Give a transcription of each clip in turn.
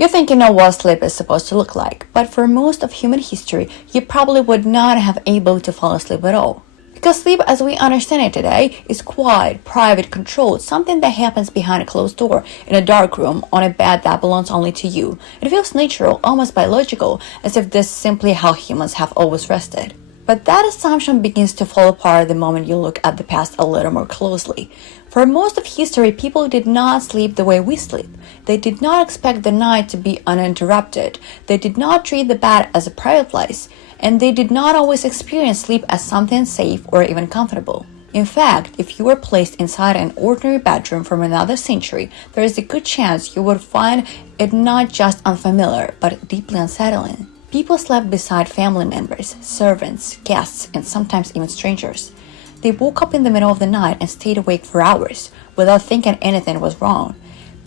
You think you know what sleep is supposed to look like, but for most of human history, you probably would not have been able to fall asleep at all. Because sleep as we understand it today is quiet, private, controlled, something that happens behind a closed door, in a dark room, on a bed that belongs only to you. It feels natural, almost biological, as if this is simply how humans have always rested. But that assumption begins to fall apart the moment you look at the past a little more closely. For most of history, people did not sleep the way we sleep. They did not expect the night to be uninterrupted. They did not treat the bed as a private place. And they did not always experience sleep as something safe or even comfortable. In fact, if you were placed inside an ordinary bedroom from another century, there is a good chance you would find it not just unfamiliar, but deeply unsettling. People slept beside family members, servants, guests, and sometimes even strangers. They woke up in the middle of the night and stayed awake for hours, without thinking anything was wrong.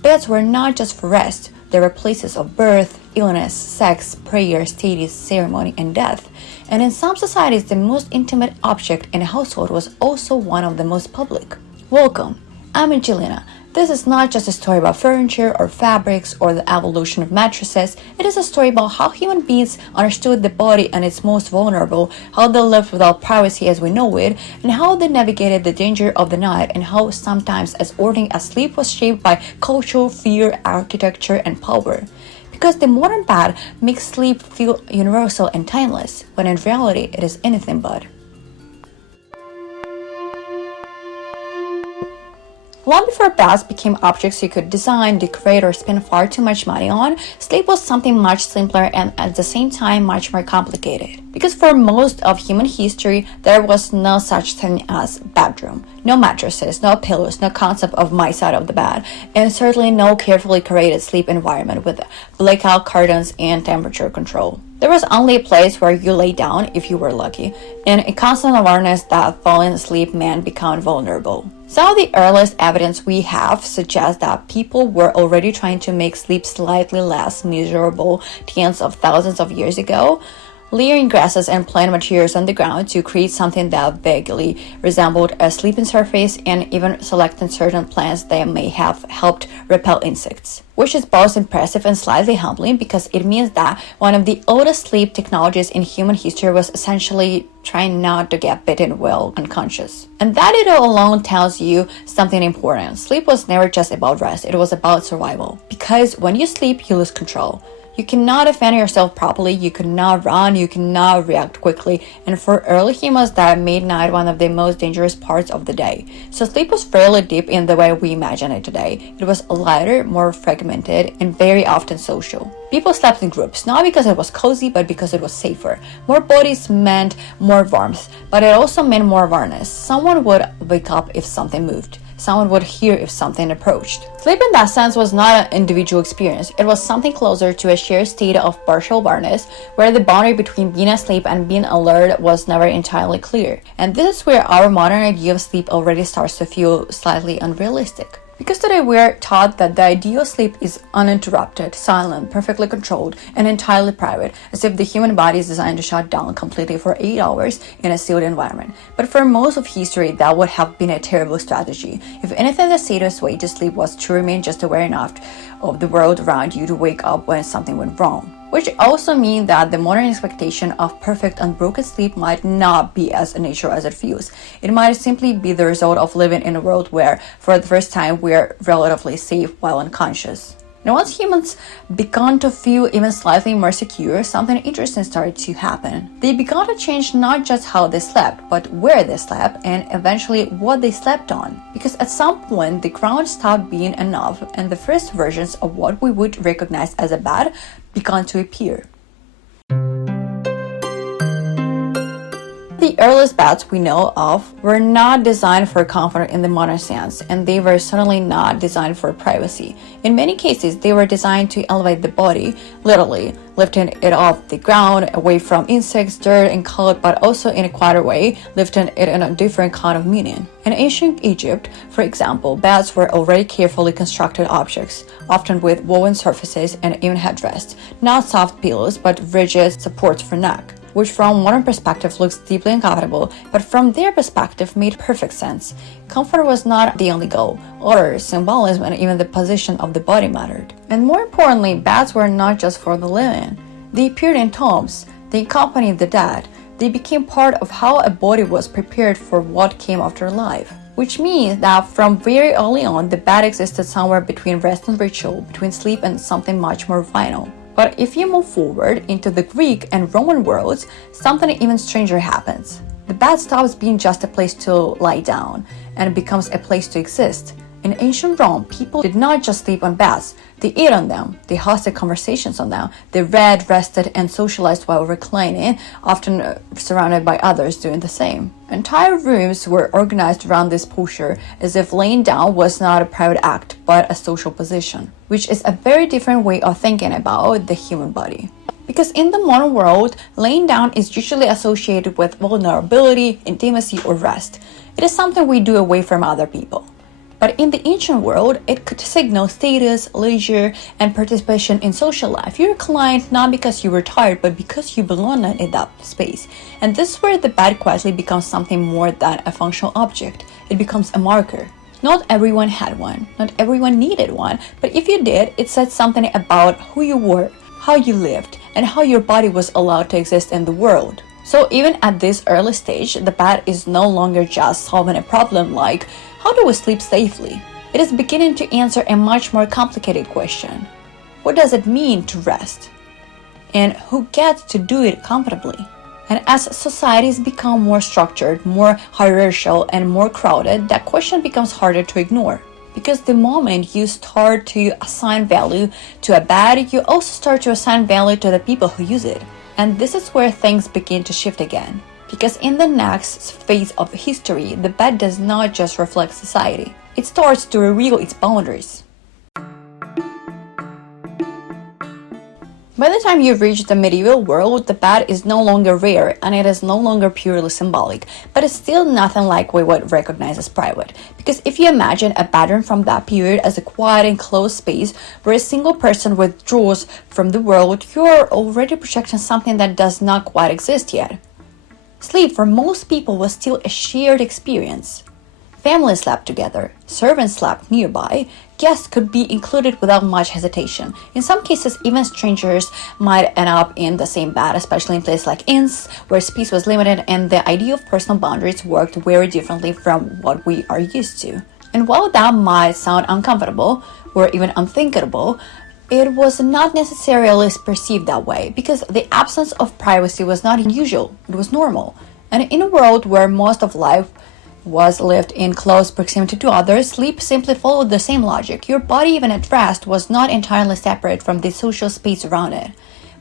Beds were not just for rest, they were places of birth, illness, sex, prayer, status, ceremony, and death. And in some societies, the most intimate object in a household was also one of the most public. Welcome, I'm Angelina. This is not just a story about furniture or fabrics or the evolution of mattresses. It is a story about how human beings understood the body and its most vulnerable, how they lived without privacy as we know it, and how they navigated the danger of the night, and how sometimes as ordinary as sleep was shaped by culture, fear, architecture, and power. Because the modern bed makes sleep feel universal and timeless, when in reality it is anything but. Long before beds became objects you could design, decorate, or spend far too much money on, sleep was something much simpler and at the same time much more complicated. Because for most of human history, there was no such thing as bedroom. No mattresses, no pillows, no concept of my side of the bed, and certainly no carefully curated sleep environment with blackout curtains and temperature control. There was only a place where you lay down if you were lucky, and a constant awareness that falling asleep meant becoming vulnerable. Some of the earliest evidence we have suggests that people were already trying to make sleep slightly less miserable tens of thousands of years ago, layering grasses and plant materials on the ground to create something that vaguely resembled a sleeping surface, and even selecting certain plants that may have helped repel insects. Which is both impressive and slightly humbling because it means that one of the oldest sleep technologies in human history was essentially trying not to get bitten while unconscious. And that it alone tells you something important. Sleep was never just about rest, it was about survival. Because when you sleep, you lose control. You cannot defend yourself properly, you cannot run, you cannot react quickly, and for early humans that made night one of the most dangerous parts of the day. So sleep was fairly deep in the way we imagine it today. It was lighter, more fragmented, and very often social. People slept in groups, not because it was cozy, but because it was safer. More bodies meant more warmth, but it also meant more awareness. Someone would wake up if something moved. Someone would hear if something approached. Sleep in that sense was not an individual experience. It was something closer to a shared state of partial awareness, where the boundary between being asleep and being alert was never entirely clear. And this is where our modern idea of sleep already starts to feel slightly unrealistic. Because today we're taught that the ideal sleep is uninterrupted, silent, perfectly controlled, and entirely private, as if the human body is designed to shut down completely for 8 hours in a sealed environment. But for most of history, that would have been a terrible strategy. If anything, the safest way to sleep was to remain just aware enough of the world around you to wake up when something went wrong. Which also means that the modern expectation of perfect unbroken sleep might not be as natural as it feels. It might simply be the result of living in a world where, for the first time, we are relatively safe while unconscious. Now, once humans began to feel even slightly more secure, something interesting started to happen. They began to change not just how they slept, but where they slept, and eventually what they slept on. Because at some point, the ground stopped being enough, and the first versions of what we would recognize as a bed began to appear. The earliest beds we know of were not designed for comfort in the modern sense, and they were certainly not designed for privacy. In many cases, they were designed to elevate the body, literally, lifting it off the ground, away from insects, dirt, and cold, but also in a quieter way, lifting it in a different kind of meaning. In ancient Egypt, for example, beds were already carefully constructed objects, often with woven surfaces and even headrests, not soft pillows, but rigid supports for neck. which from modern perspective looks deeply uncomfortable, but from their perspective made perfect sense. Comfort was not the only goal. Order, symbolism, and even the position of the body mattered. And more importantly, beds were not just for the living. They appeared in tombs, they accompanied the dead, they became part of how a body was prepared for what came after life. Which means that from very early on, the bed existed somewhere between rest and ritual, between sleep and something much more final. But if you move forward into the Greek and Roman worlds, something even stranger happens. The bed stops being just a place to lie down, and it becomes a place to exist. In ancient Rome, people did not just sleep on beds, they ate on them, they hosted conversations on them, they read, rested, and socialized while reclining, often surrounded by others doing the same. Entire rooms were organized around this posture, as if laying down was not a private act, but a social position, which is a very different way of thinking about the human body. Because in the modern world, laying down is usually associated with vulnerability, intimacy, or rest. It is something we do away from other people. But in the ancient world, it could signal status, leisure, and participation in social life. You reclined not because you were tired, but because you belonged in that space. And this is where the bed quietly becomes something more than a functional object. It becomes a marker. Not everyone had one, not everyone needed one, but if you did, it said something about who you were, how you lived, and how your body was allowed to exist in the world. So even at this early stage, the bed is no longer just solving a problem like, how do we sleep safely? It is beginning to answer a much more complicated question. What does it mean to rest? And who gets to do it comfortably? And as societies become more structured, more hierarchical, and more crowded, that question becomes harder to ignore. Because the moment you start to assign value to a bed, you also start to assign value to the people who use it. And this is where things begin to shift again. Because in the next phase of history, the bed does not just reflect society. It starts to reveal its boundaries. By the time you reach the medieval world, the bed is no longer rare and it is no longer purely symbolic, but it's still nothing like we would recognize as private. Because if you imagine a bedroom from that period as a quiet and closed space where a single person withdraws from the world, you're already projecting something that does not quite exist yet. Sleep for most people was still a shared experience. Families slept together, servants slept nearby, guests could be included without much hesitation. In some cases, even strangers might end up in the same bed, especially in places like inns, where space was limited and the idea of personal boundaries worked very differently from what we are used to. And while that might sound uncomfortable or even unthinkable, it was not necessarily perceived that way because the absence of privacy was not unusual, it was normal. And in a world where most of life was lived in close proximity to others, sleep simply followed the same logic. Your body, even at rest, was not entirely separate from the social space around it.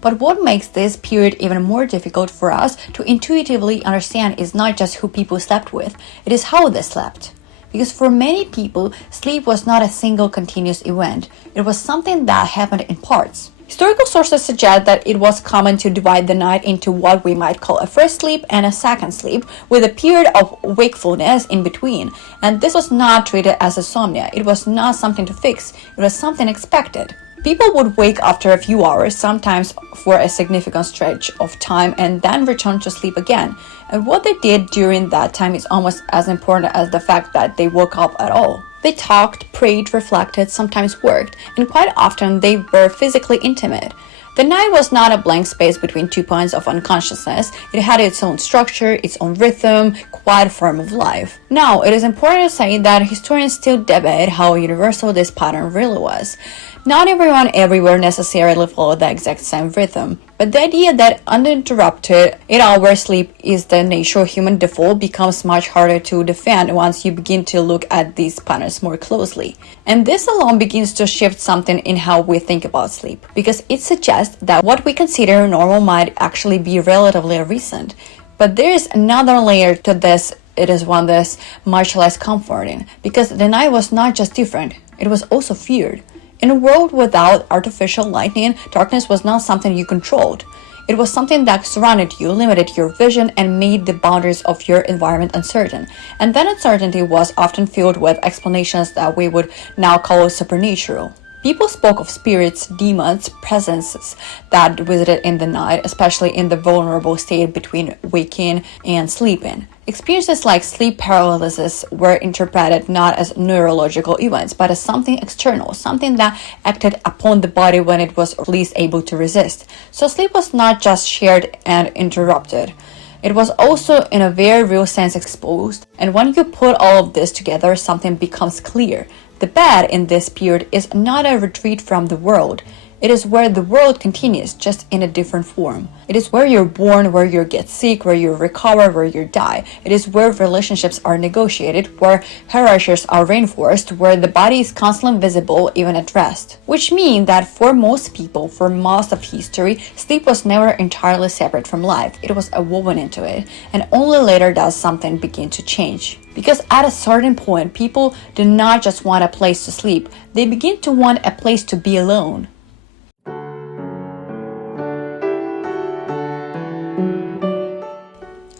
But what makes this period even more difficult for us to intuitively understand is not just who people slept with, it is how they slept. Because for many people, sleep was not a single continuous event. It was something that happened in parts. Historical sources suggest that it was common to divide the night into what we might call a first sleep and a second sleep, with a period of wakefulness in between. And this was not treated as insomnia. It was not something to fix. It was something expected. People would wake after a few hours, sometimes for a significant stretch of time, and then return to sleep again. And what they did during that time is almost as important as the fact that they woke up at all. They talked, prayed, reflected, sometimes worked, and quite often they were physically intimate. The night was not a blank space between 2 points of unconsciousness. It had its own structure, its own rhythm, quiet form of life. Now, it is important to say that historians still debate how universal this pattern really was. Not everyone everywhere necessarily followed the exact same rhythm, but the idea that uninterrupted 8-hour sleep is the natural human default becomes much harder to defend once you begin to look at these patterns more closely. And this alone begins to shift something in how we think about sleep, because it suggests that what we consider normal might actually be relatively recent. But there is another layer to this. It is one that's much less comforting, because the night was not just different, it was also feared. In a world without artificial lighting, darkness was not something you controlled. It was something that surrounded you, limited your vision, and made the boundaries of your environment uncertain. And that uncertainty was often filled with explanations that we would now call supernatural. People spoke of spirits, demons, presences that visited in the night, especially in the vulnerable state between waking and sleeping. Experiences like sleep paralysis were interpreted not as neurological events, but as something external, something that acted upon the body when it was least able to resist. So sleep was not just shared and interrupted. It was also in a very real sense exposed. And when you put all of this together, something becomes clear. The bed in this period is not a retreat from the world. It is where the world continues, just in a different form. It is where you're born, where you get sick, where you recover, where you die. It is where relationships are negotiated, where hierarchies are reinforced, where the body is constantly visible, even at rest. Which means that for most people, for most of history, sleep was never entirely separate from life. It was woven into it, and only later does something begin to change. Because at a certain point, people do not just want a place to sleep, they begin to want a place to be alone.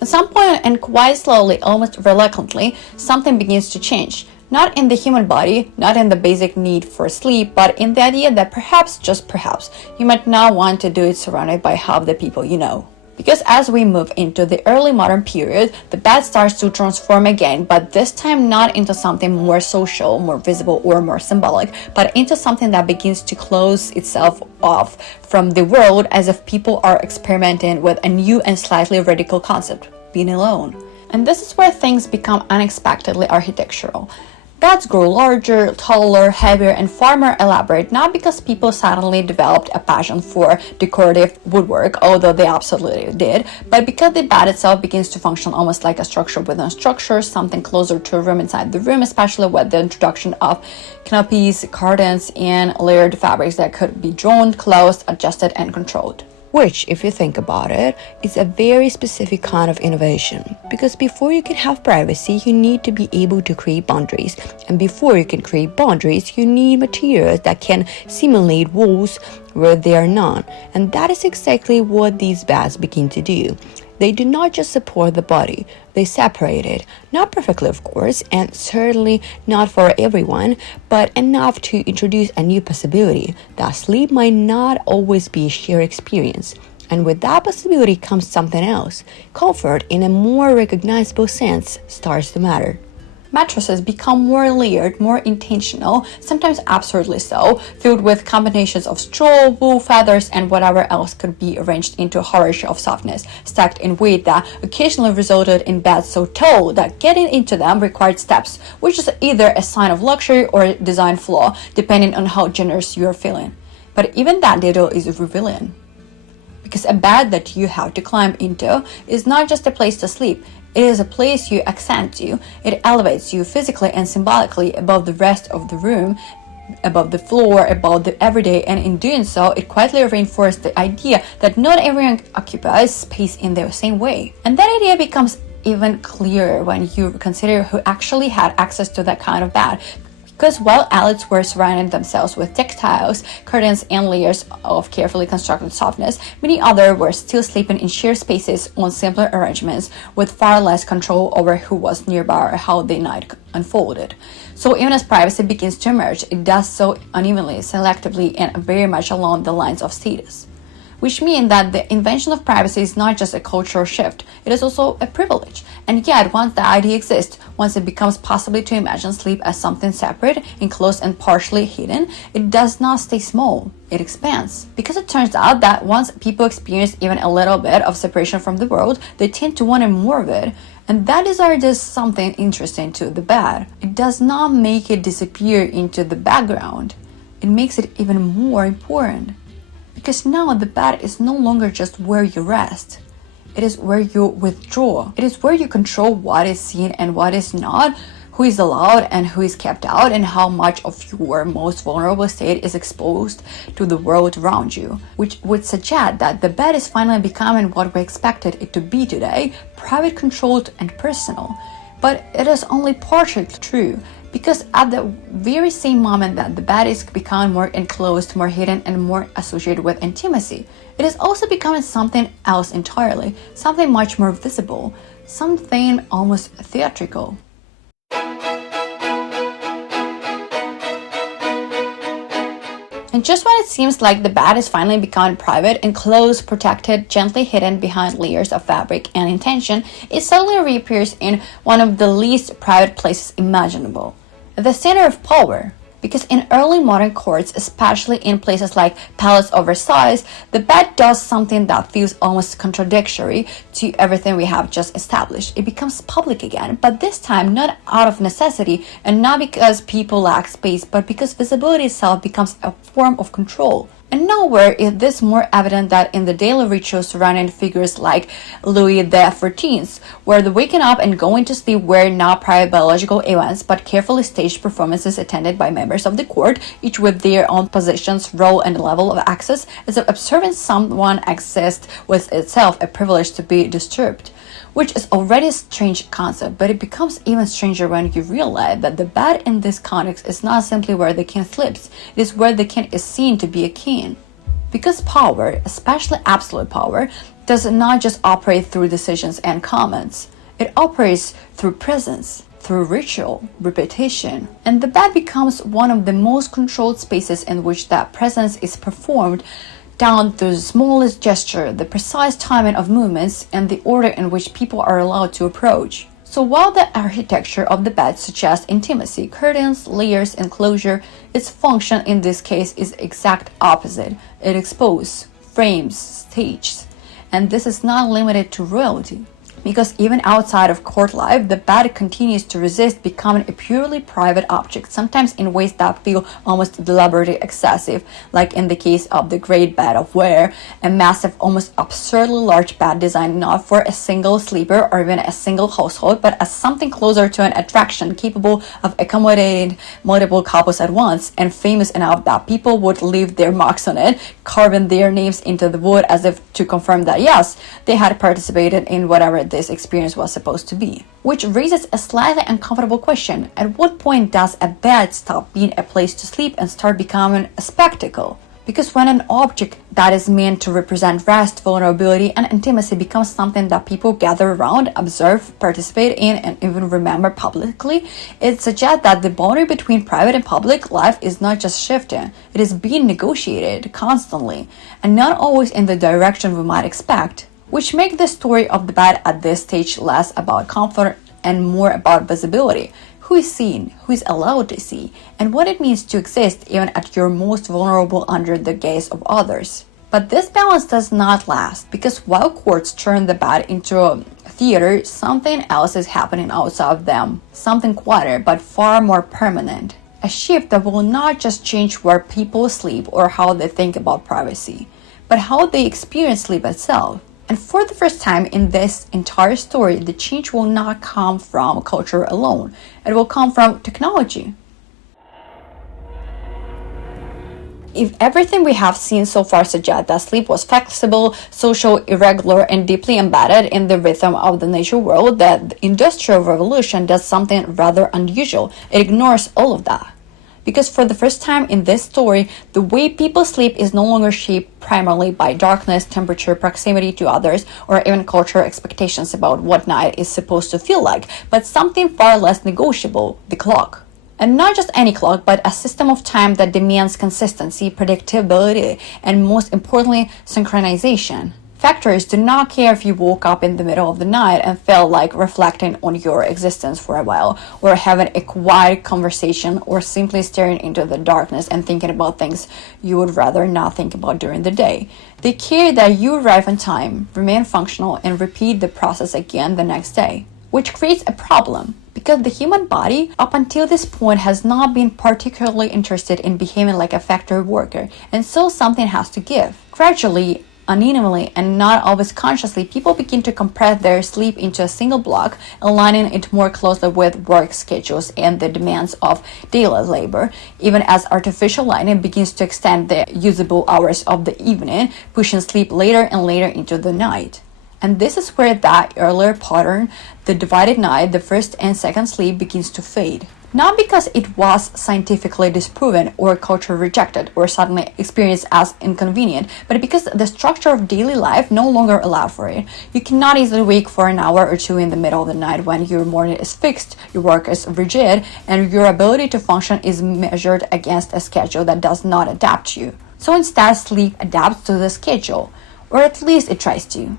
At some point, and quite slowly, almost reluctantly, something begins to change. Not in the human body, not in the basic need for sleep, but in the idea that perhaps, just perhaps, you might not want to do it surrounded by half the people you know. Because as we move into the early modern period, the bed starts to transform again, but this time not into something more social, more visible, or more symbolic, but into something that begins to close itself off from the world, as if people are experimenting with a new and slightly radical concept, being alone. And this is where things become unexpectedly architectural. Beds grow larger, taller, heavier, and far more elaborate, not because people suddenly developed a passion for decorative woodwork, although they absolutely did, but because the bed itself begins to function almost like a structure within a structure, something closer to a room inside the room, especially with the introduction of canopies, curtains, and layered fabrics that could be drawn, closed, adjusted, and controlled. Which, if you think about it, is a very specific kind of innovation. Because before you can have privacy, you need to be able to create boundaries. And before you can create boundaries, you need materials that can simulate walls where there are none. And that is exactly what these beds begin to do. They do not just support the body, they separate it. Not perfectly, of course, and certainly not for everyone, but enough to introduce a new possibility that sleep might not always be a shared experience. And with that possibility comes something else. Comfort, in a more recognizable sense, starts to matter. Mattresses become more layered, more intentional, sometimes absurdly so, filled with combinations of straw, wool, feathers, and whatever else could be arranged into a hierarchy of softness, stacked in weight that occasionally resulted in beds so tall that getting into them required steps, which is either a sign of luxury or a design flaw, depending on how generous you are feeling. But even that detail is revealing. Because a bed that you have to climb into is not just a place to sleep. It is a place you ascend to. It elevates you physically and symbolically above the rest of the room, above the floor, above the everyday, and in doing so, it quietly reinforces the idea that not everyone occupies space in the same way. And that idea becomes even clearer when you consider who actually had access to that kind of bed. Because while elites were surrounding themselves with textiles, curtains, and layers of carefully constructed softness, many others were still sleeping in shared spaces on simpler arrangements with far less control over who was nearby or how the night unfolded. So even as privacy begins to emerge, it does so unevenly, selectively, and very much along the lines of status. Which means that the invention of privacy is not just a cultural shift, it is also a privilege. And yet, once the idea exists, once it becomes possible to imagine sleep as something separate, enclosed, and partially hidden, it does not stay small, it expands. Because it turns out that once people experience even a little bit of separation from the world, they tend to want more of it. And that desire does something interesting to the bed. It does not make it disappear into the background, it makes it even more important. Because now the bed is no longer just where you rest. It is where you withdraw. It is where you control what is seen and what is not, who is allowed and who is kept out, and how much of your most vulnerable state is exposed to the world around you. Which would suggest that the bed is finally becoming what we expected it to be today, private, controlled, and personal. But it is only partially true. Because at the very same moment that the bed is becoming more enclosed, more hidden, and more associated with intimacy, it is also becoming something else entirely, something much more visible, something almost theatrical. And just when it seems like the bed is finally becoming private and close, protected, gently hidden behind layers of fabric and intention, it suddenly reappears in one of the least private places imaginable, at the center of power. Because in early modern courts, especially in places like Palace of Versailles, the bed does something that feels almost contradictory to everything we have just established. It becomes public again, but this time not out of necessity and not because people lack space, but because visibility itself becomes a form of control. And nowhere is this more evident than in the daily rituals surrounding figures like Louis XIV, where the waking up and going to sleep were not private biological events, but carefully staged performances attended by members of the court, each with their own positions, role, and level of access, as if observing someone exists was itself a privilege to be disturbed. Which is already a strange concept, but it becomes even stranger when you realize that the bed in this context is not simply where the king sleeps, it is where the king is seen to be a king. Because power, especially absolute power, does not just operate through decisions and comments. It operates through presence, through ritual, repetition, and the bed becomes one of the most controlled spaces in which that presence is performed down to the smallest gesture, the precise timing of movements, and the order in which people are allowed to approach. So while the architecture of the bed suggests intimacy, curtains, layers, and closure, its function in this case is exact opposite. It exposes, frames, stages, and this is not limited to royalty. Because even outside of court life, the bed continues to resist becoming a purely private object, sometimes in ways that feel almost deliberately excessive, like in the case of the Great Bed of Ware, a massive, almost absurdly large bed designed not for a single sleeper or even a single household, but as something closer to an attraction capable of accommodating multiple couples at once, and famous enough that people would leave their marks on it, carving their names into the wood as if to confirm that yes, they had participated in whatever this experience was supposed to be. Which raises a slightly uncomfortable question. At what point does a bed stop being a place to sleep and start becoming a spectacle? Because when an object that is meant to represent rest, vulnerability, and intimacy becomes something that people gather around, observe, participate in, and even remember publicly, it suggests that the boundary between private and public life is not just shifting, it is being negotiated constantly, and not always in the direction we might expect. Which make the story of the bed at this stage less about comfort and more about visibility. Who is seen, who is allowed to see, and what it means to exist even at your most vulnerable under the gaze of others. But this balance does not last, because while courts turn the bed into a theater, something else is happening outside of them. Something quieter but far more permanent. A shift that will not just change where people sleep or how they think about privacy, but how they experience sleep itself. And for the first time in this entire story, the change will not come from culture alone. It will come from technology. If everything we have seen so far suggests that sleep was flexible, social, irregular, and deeply embedded in the rhythm of the natural world, the Industrial Revolution does something rather unusual. It ignores all of that. Because for the first time in this story, the way people sleep is no longer shaped primarily by darkness, temperature, proximity to others, or even cultural expectations about what night is supposed to feel like, but something far less negotiable, the clock. And not just any clock, but a system of time that demands consistency, predictability, and most importantly, synchronization. Factors do not care if you woke up in the middle of the night and felt like reflecting on your existence for a while, or having a quiet conversation, or simply staring into the darkness and thinking about things you would rather not think about during the day. They care that you arrive on time, remain functional, and repeat the process again the next day. Which creates a problem, because the human body, up until this point, has not been particularly interested in behaving like a factory worker, and so something has to give. Gradually, unevenly, and not always consciously, people begin to compress their sleep into a single block, aligning it more closely with work schedules and the demands of daily labor, even as artificial lighting begins to extend the usable hours of the evening, pushing sleep later and later into the night. And this is where that earlier pattern, the divided night, the first and second sleep, begins to fade. Not because it was scientifically disproven or culture rejected or suddenly experienced as inconvenient, but because the structure of daily life no longer allowed for it. You cannot easily wake for an hour or two in the middle of the night when your morning is fixed, your work is rigid, and your ability to function is measured against a schedule that does not adapt to you. So instead, sleep adapts to the schedule, or at least it tries to.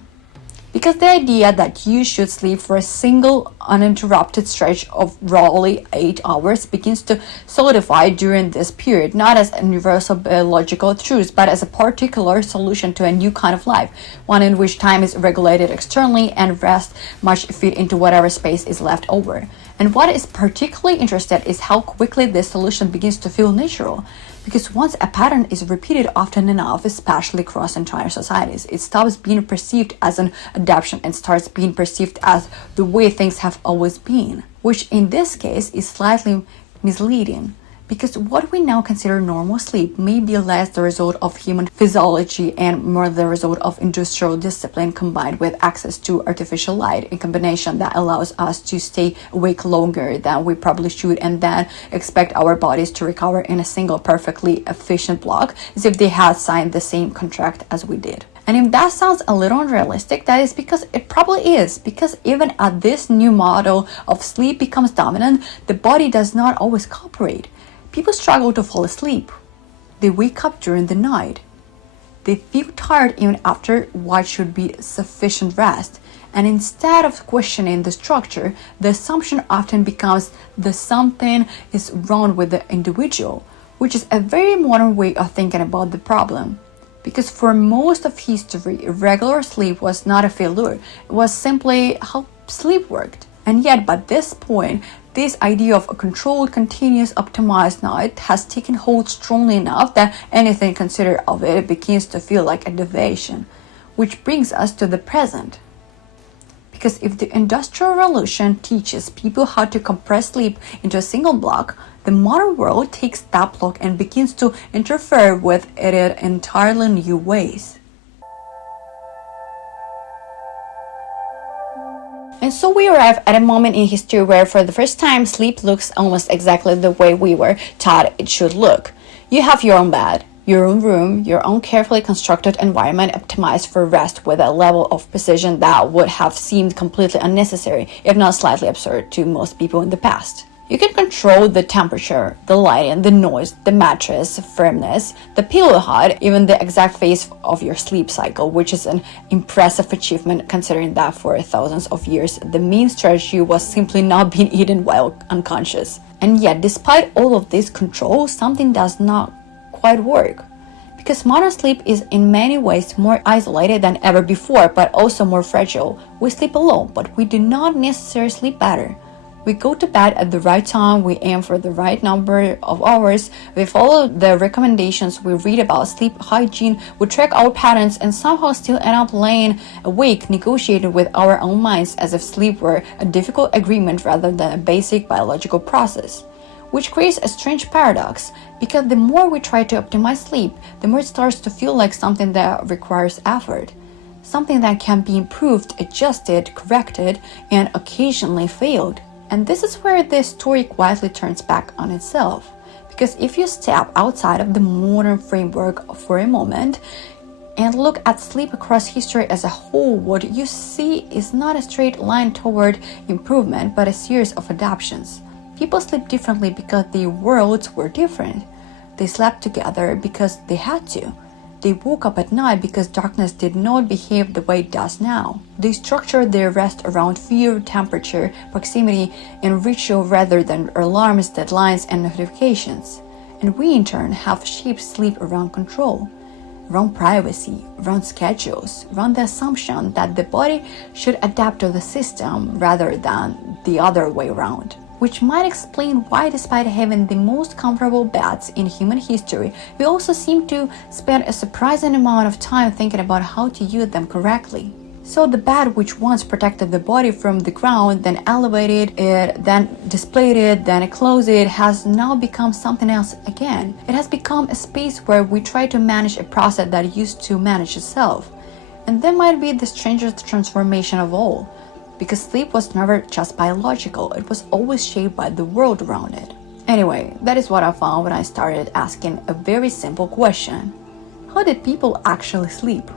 Because the idea that you should sleep for a single uninterrupted stretch of roughly 8 hours begins to solidify during this period, not as a universal biological truth, but as a particular solution to a new kind of life, one in which time is regulated externally and rest must fit into whatever space is left over. And what is particularly interesting is how quickly this solution begins to feel natural. Because once a pattern is repeated often enough, especially across entire societies, it stops being perceived as an adaptation and starts being perceived as the way things have always been, which in this case is slightly misleading. Because what we now consider normal sleep may be less the result of human physiology and more the result of industrial discipline combined with access to artificial light, a combination that allows us to stay awake longer than we probably should and then expect our bodies to recover in a single perfectly efficient block as if they had signed the same contract as we did. And if that sounds a little unrealistic, that is because it probably is, because even as this new model of sleep becomes dominant, the body does not always cooperate. People struggle to fall asleep. They wake up during the night. They feel tired even after what should be sufficient rest. And instead of questioning the structure, the assumption often becomes that something is wrong with the individual, which is a very modern way of thinking about the problem. Because for most of history, regular sleep was not a failure. It was simply how sleep worked. And yet, by this point, this idea of a controlled, continuous, optimized night has taken hold strongly enough that anything considered of it begins to feel like a deviation, which brings us to the present. Because if the Industrial Revolution teaches people how to compress sleep into a single block, the modern world takes that block and begins to interfere with it in entirely new ways. And so we arrive at a moment in history where for the first time sleep looks almost exactly the way we were taught it should look. You have your own bed, your own room, your own carefully constructed environment optimized for rest with a level of precision that would have seemed completely unnecessary, if not slightly absurd to most people in the past. You can control the temperature, the lighting, the noise, the mattress firmness, the pillow height, even the exact phase of your sleep cycle, which is an impressive achievement considering that for thousands of years, the main strategy was simply not being eaten while unconscious. And yet, despite all of this control, something does not quite work. Because modern sleep is in many ways more isolated than ever before, but also more fragile. We sleep alone, but we do not necessarily sleep better. We go to bed at the right time, we aim for the right number of hours, we follow the recommendations, we read about sleep hygiene, we track our patterns, and somehow still end up laying awake negotiating with our own minds as if sleep were a difficult agreement rather than a basic biological process. Which creates a strange paradox, because the more we try to optimize sleep, the more it starts to feel like something that requires effort. Something that can be improved, adjusted, corrected, and occasionally failed. And this is where this story quietly turns back on itself. Because if you step outside of the modern framework for a moment and look at sleep across history as a whole, what you see is not a straight line toward improvement, but a series of adaptations. People sleep differently because their worlds were different. They slept together because they had to. They woke up at night because darkness did not behave the way it does now. They structured their rest around fear, temperature, proximity, and ritual rather than alarms, deadlines, and notifications. And we in turn have shaped sleep around control, around privacy, around schedules, around the assumption that the body should adapt to the system rather than the other way around. Which might explain why, despite having the most comfortable beds in human history, we also seem to spend a surprising amount of time thinking about how to use them correctly. So the bed, which once protected the body from the ground, then elevated it, then displayed it, then closed it, has now become something else again. It has become a space where we try to manage a process that used to manage itself. And that might be the strangest transformation of all. because sleep was never just biological, it was always shaped by the world around it. Anyway, that is what I found when I started asking a very simple question. How did people actually sleep?